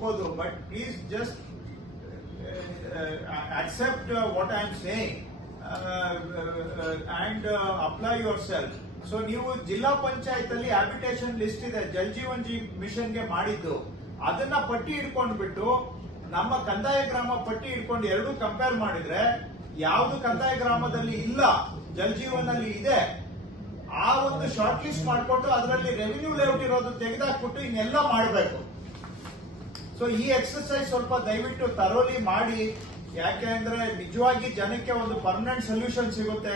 ಹೋಗ್ಬೋದು, but please just accept what I am saying and apply yourself. So ನೀವು ಜಿಲ್ಲಾ ಪಂಚಾಯತ್ ಅಲ್ಲಿ ಹ್ಯಾಬಿಟೇಷನ್ ಲಿಸ್ಟ್ ಇದೆ, ಜಲ್ ಜೀವನ್ ಮಿಷನ್ ಗೆ ಮಾಡಿದ್ದು, ಅದನ್ನ ಪಟ್ಟಿ ಇಟ್ಕೊಂಡ್ಬಿಟ್ಟು ನಮ್ಮ ಕಂದಾಯ ಗ್ರಾಮ ಪಟ್ಟಿ ಇಟ್ಕೊಂಡು ಎರಡು ಕಂಪೇರ್ ಮಾಡಿದ್ರೆ ಯಾವ್ದು ಕಂದಾಯ ಗ್ರಾಮದಲ್ಲಿ ಇಲ್ಲ ಜಲ್ ಜೀವನ್ ಅಲ್ಲಿ ಇದೆ ಆ ಒಂದು ಶಾರ್ಟ್ ಲಿಸ್ಟ್ ಮಾಡ್ಕೊಂಡು ಅದರಲ್ಲಿ ರೆವಿನ್ಯೂ ಲೇಔಟ್ ಇರೋದು ತೆಗೆದಾಕ್ಬಿಟ್ಟು ಇನ್ನೆಲ್ಲ ಮಾಡಬೇಕು. ಸೊ ಈ ಎಕ್ಸರ್ಸೈಸ್ ಸ್ವಲ್ಪ ದಯವಿಟ್ಟು ತರೋಲಿ ಮಾಡಿ, ಯಾಕೆಂದ್ರೆ ನಿಜವಾಗಿ ಜನಕ್ಕೆ ಒಂದು ಪರ್ಮನೆಂಟ್ ಸೊಲ್ಯೂಷನ್ ಸಿಗುತ್ತೆ.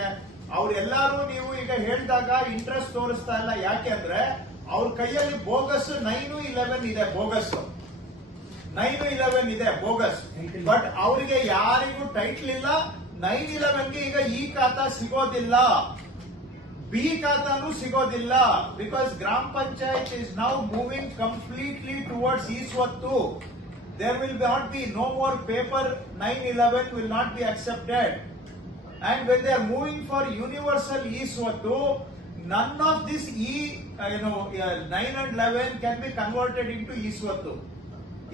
ಅವ್ರೆಲ್ಲಾರು ನೀವು ಈಗ ಹೇಳಿದಾಗ ಇಂಟ್ರೆಸ್ಟ್ ತೋರಿಸ್ತಾ ಇಲ್ಲ, ಯಾಕೆ ಅಂದ್ರೆ ಅವ್ರ ಕೈಯಲ್ಲಿ ಬೋಗಸ್ 9-11 ಇದೆ, ಬೋಗಸ್ 9-11 ಇದೆ ಬೋಗಸ್, ಬಟ್ ಅವರಿಗೆ ಯಾರಿಗೂ ಟೈಟ್ಲ್ ಇಲ್ಲ. 9-11ಗೆ ಈಗ ಈ ಖಾತಾ ಸಿಗೋದಿಲ್ಲ, ಬಿ ಖಾತಾನು ಸಿಗೋದಿಲ್ಲ, ಬಿಕಾಸ್ ಗ್ರಾಮ panchayat is now moving completely towards ಈ ಸ್ವತ್ತು. There will not be no more paper 9-11 will not be accepted. And when they are moving for universal e-swattu, none of this 9 and 11 can be converted into e-swattu.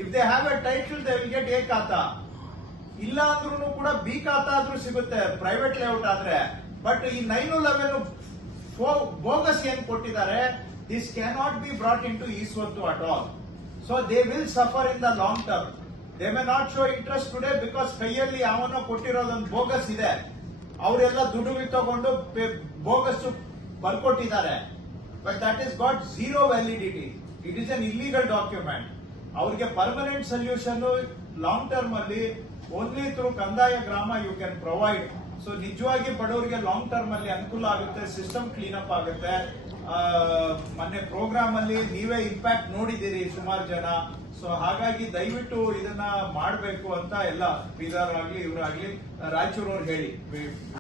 If they have a title, they will get A khata. ಇಲ್ಲ ಅಂದ್ರೂ ಕೂಡ B ಖಾತಾ ಆದ್ರೂ ಸಿಗುತ್ತೆ private layout ಆದ್ರೆ. But ಈ 9-11 bogus ಏನ್ ಕೊಟ್ಟಿದ್ದಾರೆ, this can not be brought in to e-swattu at all. So they will suffer in the long term. They may not show interest today because ಕೈಯಲ್ಲಿ ಯಾವನೋ ಕೊಟ್ಟಿರೋದೊಂದು ಬೋಗಸ್ ಇದೆ, ಅವರೆಲ್ಲ ದುಡ್ಡು ತಗೊಂಡು ಬೋಗಸ್ ಬರ್ಕೊಟ್ಟಿದ್ದಾರೆ. But that is got zero validity. It is an illegal document. ಅವ್ರಿಗೆ permanent solution long term ಅಲ್ಲಿ only through ಕಂದಾಯ ಗ್ರಾಮ ಯು ಕ್ಯಾನ್ ಪ್ರೊವೈಡ್. ಸೊ ನಿಜವಾಗಿ ಬಡವರಿಗೆ ಲಾಂಗ್ ಟರ್ಮ್ ಅಲ್ಲಿ ಅನುಕೂಲ ಆಗುತ್ತೆ, ಸಿಸ್ಟಮ್ ಕ್ಲೀನ್ ಅಪ್ ಆಗುತ್ತೆ. ಮೊನ್ನೆ ಪ್ರೋಗ್ರಾಮ್ ಅಲ್ಲಿ ನೀವೇ ಇಂಪ್ಯಾಕ್ಟ್ ನೋಡಿದ್ದೀರಿ ಸುಮಾರು ಜನ. ಸೊ ಹಾಗಾಗಿ ದಯವಿಟ್ಟು ಇದನ್ನ ಮಾಡಬೇಕು ಅಂತ ಎಲ್ಲ ಬೀದರ್ ಆಗ್ಲಿ ಇವರಾಗ್ಲಿ ರಾಯಚೂರವ್ರು ಹೇಳಿ.